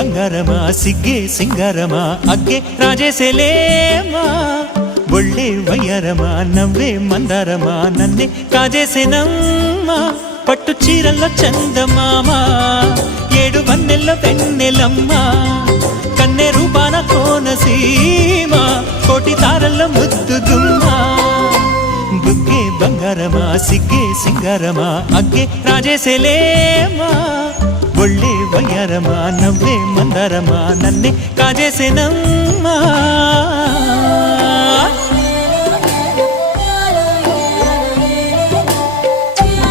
ಬಂಗಾರಮ ಸಿಗ್ಗೆ ಸಿಂಗಾರಮ ಅಗ್ಗೆ ರಾಜೇಸೆಲೇಮಾ ಒಳ್ಳೆ వయ్యారమ నవ్వే మందారమ నన్నే కాజేసేనమ్మ పట్టు చీరల్లో చందమామ ఏడు వన్నెల్లో వెన్నెలమ్మ కన్నె రూపాన కోనసీమ కోటి తారల్లో ముద్దు గుమ్మ బుగ్గే బంగారమ సిగ్గే సింగారమ అగ్గే రాజేసెలేమా ఒళ్ళే వయ్యారమ నవ్వే మందారమ నన్నే కాజేసేనమ్మ